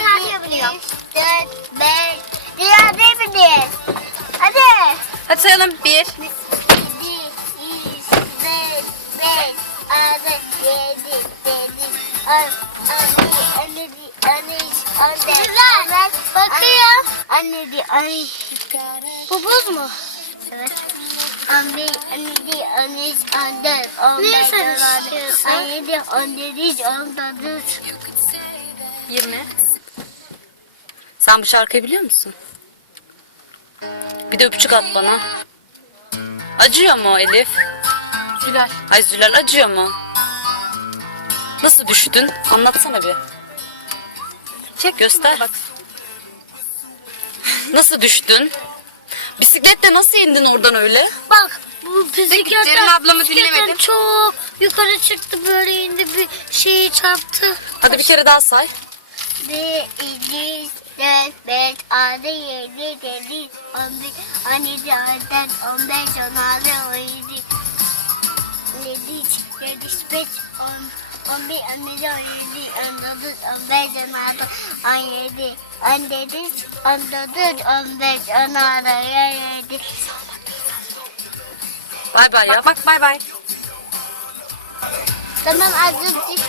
ben artıya biliyorum. 4, 5, Rüya değil mi diye? Hadi. Hadi sayalım. 1, 7, 8, 5, 5, 6, 7, 8, 10, 11, 12, 13, 14, 15, bakıyor. 17, 12. Bu buz mu? Evet. 11, 12, 13, 14, 15, 16, 17, 18, 19. 20. Sen bu şarkıyı biliyor musun? Bir de öpücük at bana. Acıyor mu Elif? Zülal. Ay Zülal acıyor mu? Nasıl düştün? Anlatsana bir. Çek. Göster. Bak. Nasıl düştün? Bisikletle nasıl indin oradan öyle? Bak bu Ceren bisikletten, ablamı dinlemedim. çok yukarı çıktı böyle indi bir şeyi çarptı. Hadi bir kere daha say. 1, 2, 4, 5, 6, 7, 8, 11, 12, 14, 15, 16, 17, 7, 75, 10, 11, 12, 17, 19, 15, 16, 17, 18, 19, 15, 16, 17. Bay bay Bak yap. bak bay bay. Tamam azıcık